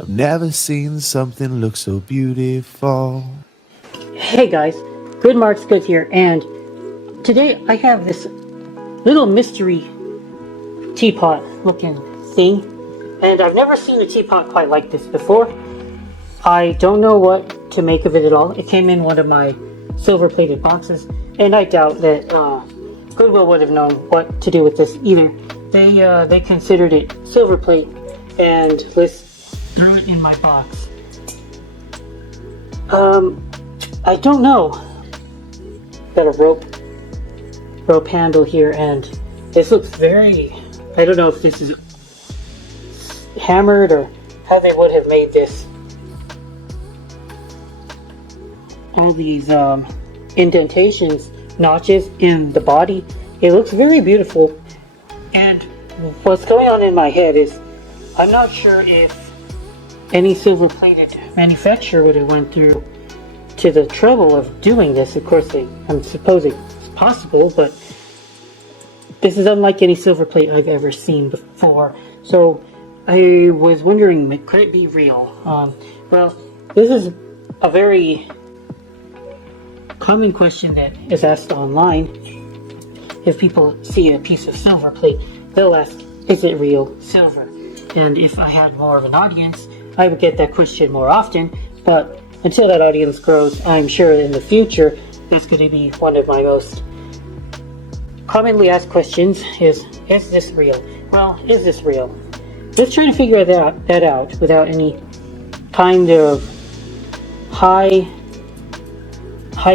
I've never seen something look so beautiful. Hey guys, Good Marks Good here, and today I have this little mystery teapot looking thing, and I've never seen a teapot quite like this before. I don't know what to make of it at all. It came in one of my silver plated boxes, and I doubt that Goodwill would have known what to do with this either. They considered it silver plate and threw it in my box. I don't know. Got a rope handle here, and this looks very, I don't know if this is hammered or how they would have made this. All these indentations, notches in the body. It looks very beautiful. And what's going on in my head is I'm not sure if any silver plated manufacturer would have went through to the trouble of doing this. Of course, I'm supposing it's possible, but this is unlike any silver plate I've ever seen before. So I was wondering, could it be real? Well, this is a very common question that is asked online. If people see a piece of silver plate, they'll ask, is it real silver? And if I had more of an audience, I would get that question more often, but until that audience grows, I'm sure in the future, that's going to be one of my most commonly asked questions is this real? Well, is this real? Let's try to figure that out without any kind of high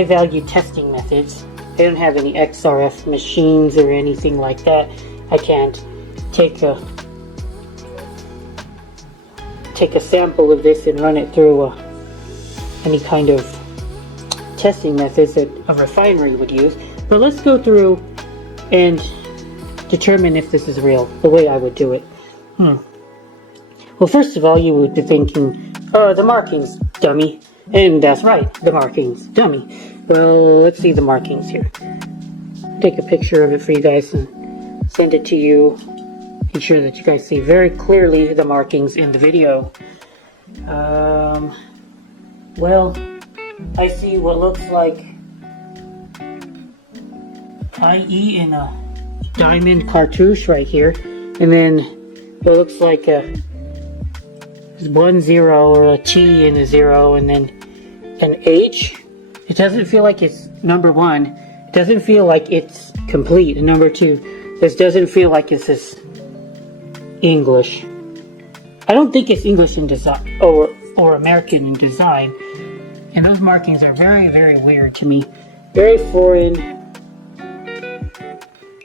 value testing methods. They don't have any XRF machines or anything like that. I can't take a sample of this and run it through any kind of testing methods that a refinery would use. But let's go through and determine if this is real, the way I would do it. Well, first of all, you would be thinking, oh, the markings, dummy. And that's right, the markings, dummy. Well, let's see the markings here. Take a picture of it for you guys and send it to you. Ensure that you guys see very clearly the markings in the video. Well, I see what looks like IE in a diamond cartouche right here, and then what looks like a 1 0 or a T and a 0, and then an H. It doesn't feel like it's number 1. It doesn't feel like it's complete. And number 2, this doesn't feel like it's this English. I don't think it's English in design or American in design. And those markings are very, very weird to me. Very foreign.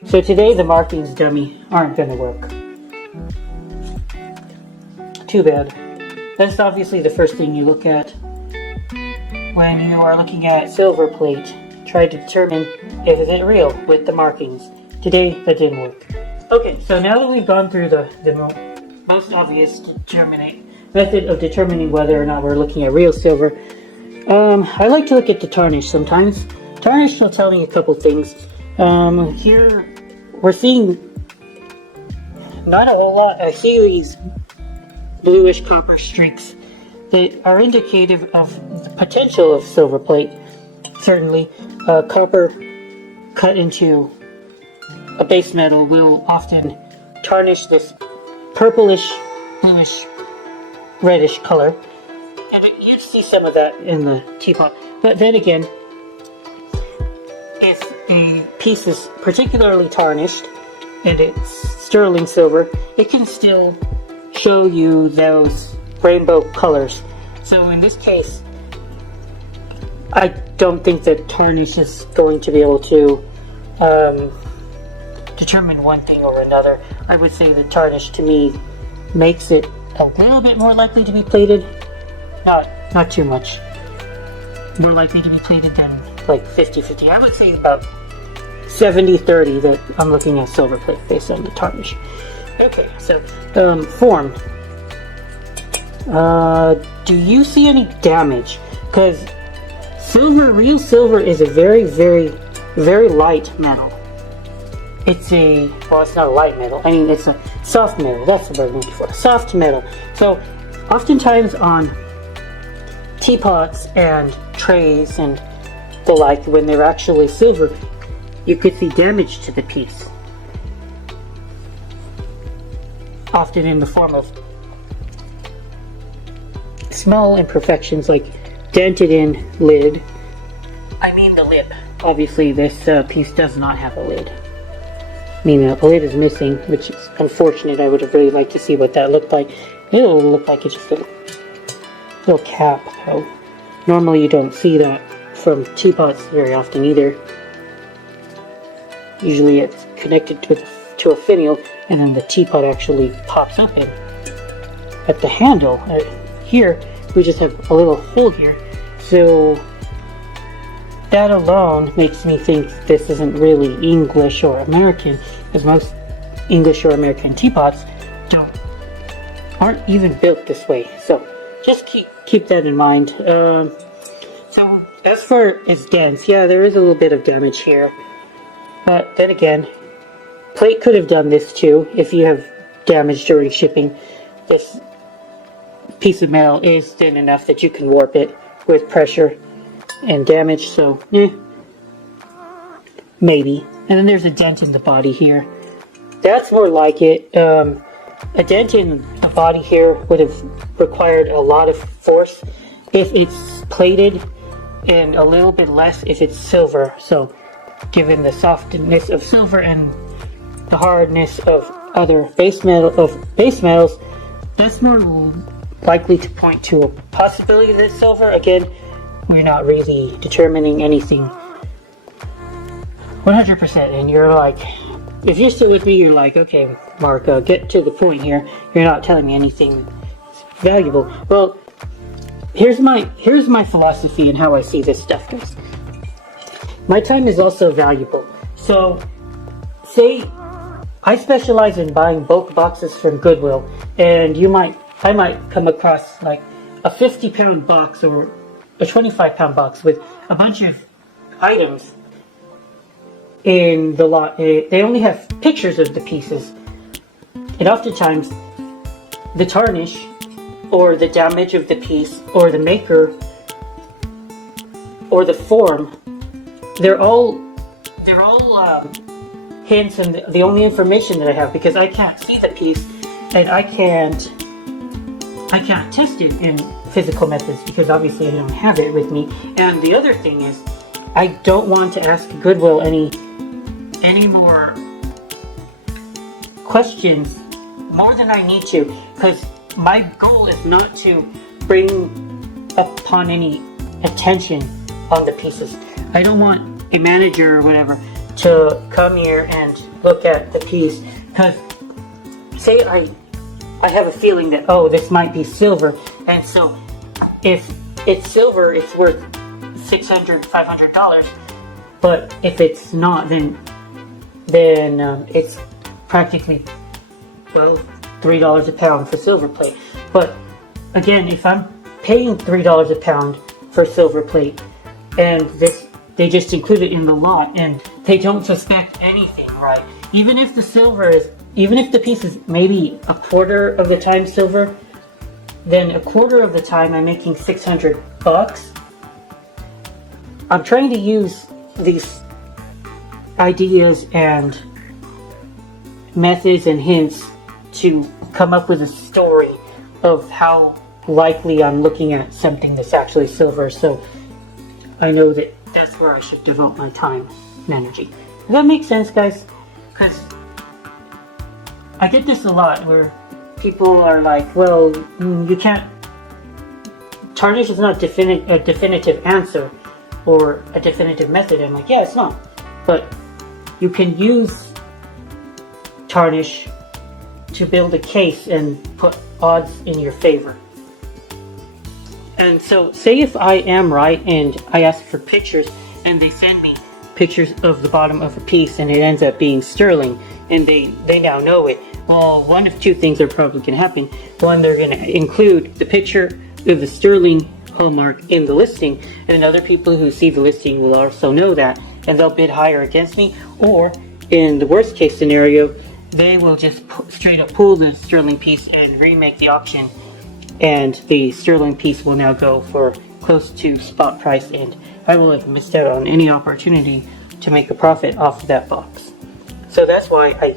So today the markings, dummy, aren't going to work. Too bad. That's obviously the first thing you look at when you are looking at silver plate. Try to determine if it's real with the markings. Today that didn't work. Okay, so now that we've gone through the most obvious method of determining whether or not we're looking at real silver, I like to look at the tarnish sometimes. Tarnish will tell me a couple things. Here we're seeing not a whole lot. I see these bluish copper streaks that are indicative of the potential of silver plate. Certainly, copper cut into a base metal will often tarnish this purplish, bluish, reddish color. And you see some of that in the teapot. But then again, if a piece is particularly tarnished and it's sterling silver, it can still show you those rainbow colors. So in this case, I don't think that tarnish is going to be able to determine one thing or another. I would say that tarnish to me makes it a little bit more likely to be plated. Not too much more likely to be plated than like 50-50. I would say about 70-30 that I'm looking at silver plate based on the tarnish. Okay, so form. Do you see any damage? Because real silver is a very, very, very light metal. It's not a light metal. I mean, it's a soft metal. That's what I'm looking for. Soft metal. So Oftentimes on teapots and trays and the like, when they're actually silver, you could see damage to the piece. Often in the form of small imperfections like dented in lid. I mean the lip. Obviously this piece does not have a lid. I mean a lid is missing, which is unfortunate. I would have really liked to see what that looked like. It'll look like it's just a little cap. So normally you don't see that from teapots very often either. Usually it's connected to a finial, and then the teapot actually pops open. At the handle, here, we just have a little hole here, so that alone makes me think this isn't really English or American, as most English or American teapots aren't even built this way. So just keep that in mind. So as far as dents, yeah, there is a little bit of damage here, but then again, plate could have done this too. If you have damage during shipping, this piece of metal is thin enough that you can warp it with pressure and damage, so maybe. And then there's a dent in the body here. That's more like it. A dent in the body here would have required a lot of force if it's plated, and a little bit less if it's silver. So given the softness of silver and the hardness of other base metals, that's more likely to point to a possibility that it's silver. Again, we're not really determining anything 100%, and you're like, if you're still with me, you're like, okay, Mark, get to the point here. You're not telling me anything valuable. Well, here's my philosophy and how I see this stuff, guys. My time is also valuable. So, say I specialize in buying bulk boxes from Goodwill, and I might come across like a 50-pound box or a 25-pound box with a bunch of items in the lot. They only have pictures of the pieces, and oftentimes the tarnish or the damage of the piece or the maker or the form, they're all hints and the only information that I have, because I can't see the piece and I can't test it in physical methods because obviously I don't have it with me. And the other thing is, I don't want to ask Goodwill any more questions more than I need to, because my goal is not to bring upon any attention on the pieces. I don't want a manager or whatever to come here and look at the piece, because say I have a feeling that, oh, this might be silver, and so if it's silver, it's worth $600, $500, but if it's not, then it's practically, well, $3 a pound for silver plate. But again, if I'm paying $3 a pound for silver plate, and they just include it in the lot, and they don't suspect anything, right? Even if the piece is maybe a quarter of the time silver, then a quarter of the time I'm making $600. I'm trying to use these ideas and methods and hints to come up with a story of how likely I'm looking at something that's actually silver, so I know that that's where I should devote my time and energy. Does that make sense, guys? Because I get this a lot where people are like, well, you can't, tarnish is not a definitive answer or a definitive method. I'm like, yeah, it's not. But you can use tarnish to build a case and put odds in your favor. And so, say if I am right and I ask for pictures and they send me pictures of the bottom of a piece and it ends up being sterling, and they now know it, well, one of two things are probably going to happen. One, they're going to include the picture of the sterling hallmark in the listing, and other people who see the listing will also know that, and they'll bid higher against me. Or, in the worst case scenario, they will just straight up pull the sterling piece and remake the auction and the sterling piece will now go for close to spot price, and I will have missed out on any opportunity to make a profit off of that box. So that's why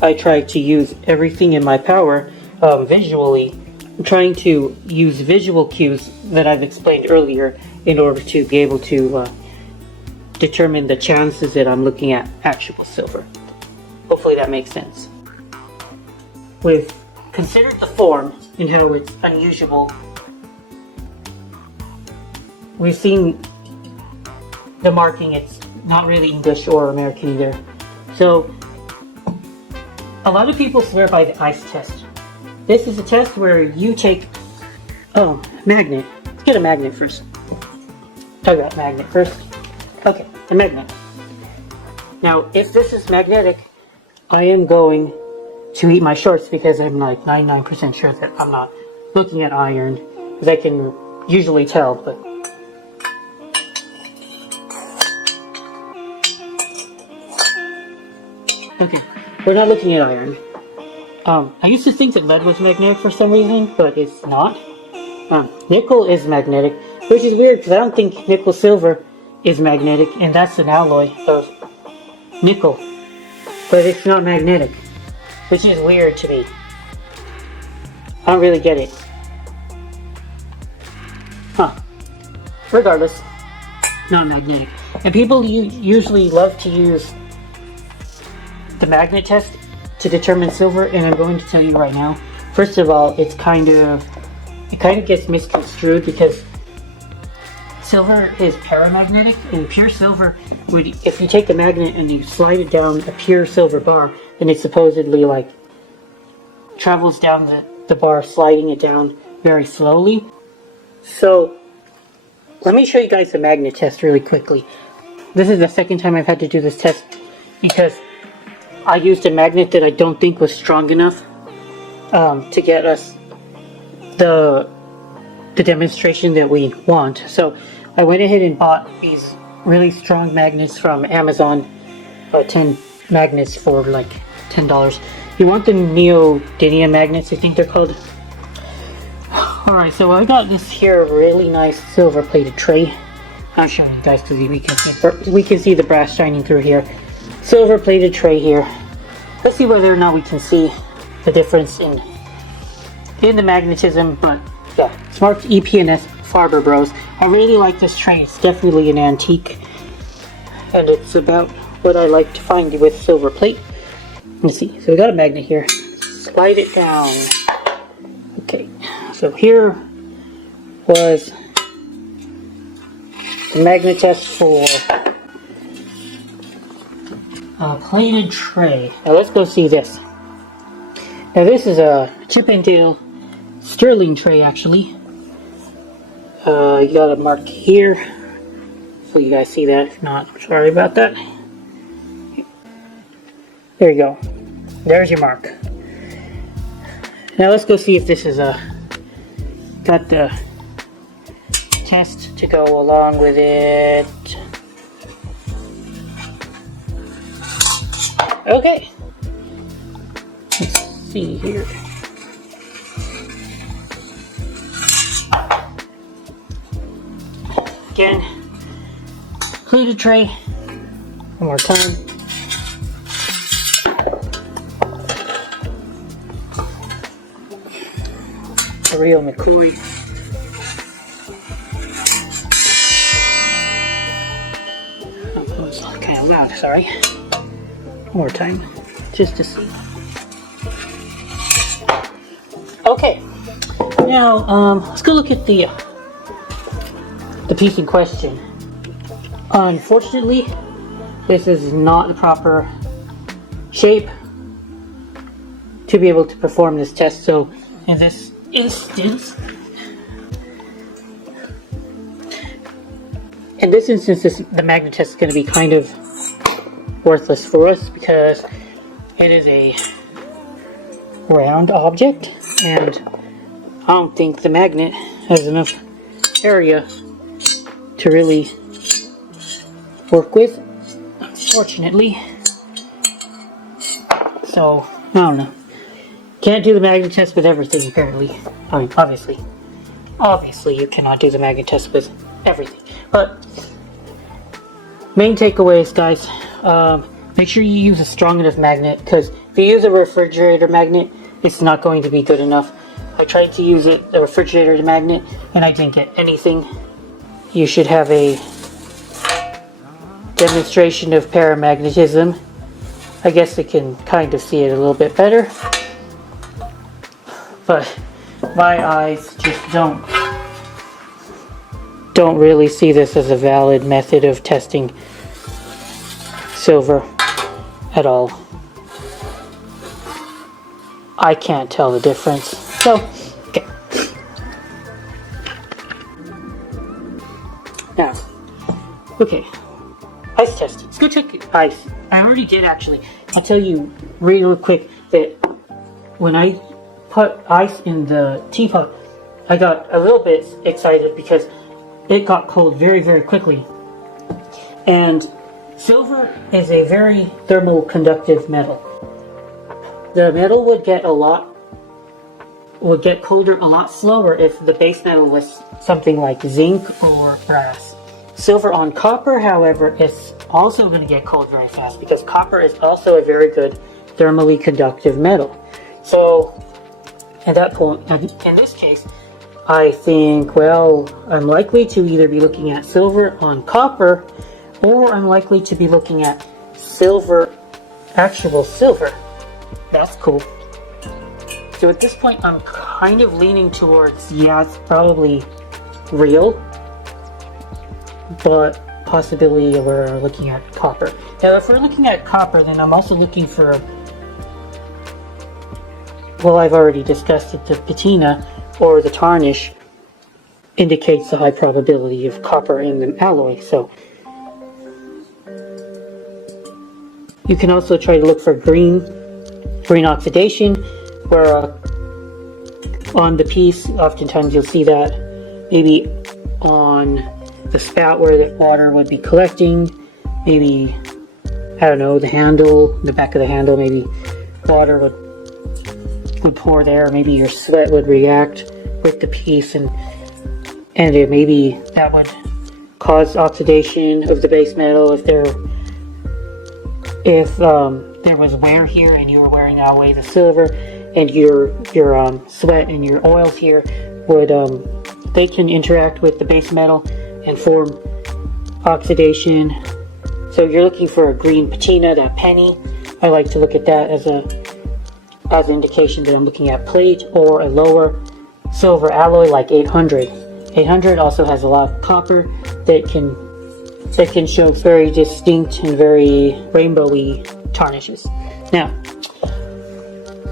I try to use everything in my power visually, trying to use visual cues that I've explained earlier in order to be able to determine the chances that I'm looking at actual silver. Hopefully that makes sense. We've considered the form and how it's unusual. We've seen the marking, it's not really English or American either. So, a lot of people swear by the ice test. This is a test where you take, magnet. Let's get a magnet first. Talk about magnet first. Okay, the magnet. Now, if this is magnetic, I am going to eat my shorts because I'm like 99% sure that I'm not looking at iron, because I can usually tell, but okay, we're not looking at iron. I used to think that lead was magnetic for some reason, but it's not. Nickel is magnetic, which is weird because I don't think nickel silver is magnetic, and that's an alloy of nickel, but it's not magnetic, which is weird to me. I don't really get it. Regardless, not magnetic. And people usually love to use the magnet test to determine silver, and I'm going to tell you right now. First of all, it kind of gets misconstrued because silver is paramagnetic, and pure silver would, if you take the magnet and you slide it down a pure silver bar, then it supposedly like travels down the bar, sliding it down very slowly. So let me show you guys the magnet test really quickly. This is the second time I've had to do this test because I used a magnet that I don't think was strong enough to get us the demonstration that we want. So I went ahead and bought these really strong magnets from Amazon, 10 magnets for like $10. You want the neodymium magnets, I think they're called. Alright, so I got this here really nice silver plated tray. I'll show you guys because we can see the brass shining through here. Silver plated tray here. Let's see whether or not we can see the difference in the magnetism, but yeah, it's marked EPNS Farber Bros. I really like this tray. It's definitely an antique, and it's about what I like to find with silver plate. Let's see, so we got a magnet here. Slide it down. Okay, so here was the magnet test for a plated tray. Now let's go see this. Now this is a Chip and Dale sterling tray actually. You got a mark here, so you guys see that. If not, sorry about that. There you go. There's your mark. Now let's go see if this is got the test to go along with it. Okay. Let's see here. Again, plated tray. One more time. A real McCoy. Oh, that was kind of loud, sorry. One more time, just to see. Okay, now let's go look at the piece in question. Unfortunately, this is not the proper shape to be able to perform this test. So, in this instance, the magnet test is going to be kind of worthless for us because it is a round object, and I don't think the magnet has enough area to really work with, unfortunately. So I don't know. Can't do the magnet test with everything, apparently. I mean, obviously. Obviously, you cannot do the magnet test with everything. But, main takeaways, guys. Make sure you use a strong enough magnet, because if you use a refrigerator magnet, it's not going to be good enough. I tried to use a refrigerator magnet, and I didn't get anything. You should have a demonstration of paramagnetism. I guess you can kind of see it a little bit better. But my eyes just don't really see this as a valid method of testing silver at all. I can't tell the difference. So, okay. Now, okay. Ice test. Let's go check ice. I already did, actually. I'll tell you real quick that when I put ice in the teapot, I got a little bit excited because it got cold very, very quickly. And silver is a very thermoconductive metal. The metal would get colder a lot slower if the base metal was something like zinc or brass. Silver on copper, however, is also going to get cold very fast because copper is also a very good thermally conductive metal. So, at that point, in this case, I think, well, I'm likely to either be looking at silver on copper, or I'm likely to be looking at silver, actual silver. That's cool. So at this point, I'm kind of leaning towards, yeah, it's probably real, but possibly we're looking at copper. Now, if we're looking at copper, then I'm also looking for, well, I've already discussed it, the patina, or the tarnish, indicates the high probability of copper in the alloy, so you can also try to look for green oxidation, where on the piece, oftentimes you'll see that, maybe on the spout where the water would be collecting, maybe, I don't know, the handle, the back of the handle, maybe water would pour there, maybe your sweat would react with the piece, and maybe that would cause oxidation of the base metal if there was wear here and you were wearing away the silver, and your sweat and your oils here would they can interact with the base metal and form oxidation. So you're looking for a green patina, that penny. I like to look at that as an indication that I'm looking at plate or a lower silver alloy like 800. 800 also has a lot of copper that can show very distinct and very rainbowy tarnishes. Now,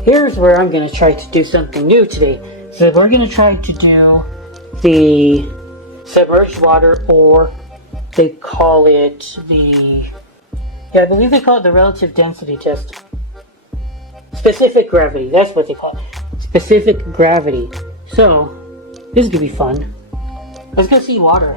here's where I'm going to try to do something new today. So we're going to try to do the submerged water, or they call it I believe they call it the relative density test. Specific gravity, that's what they call it. Specific gravity. So, this is going to be fun. Let's go see water.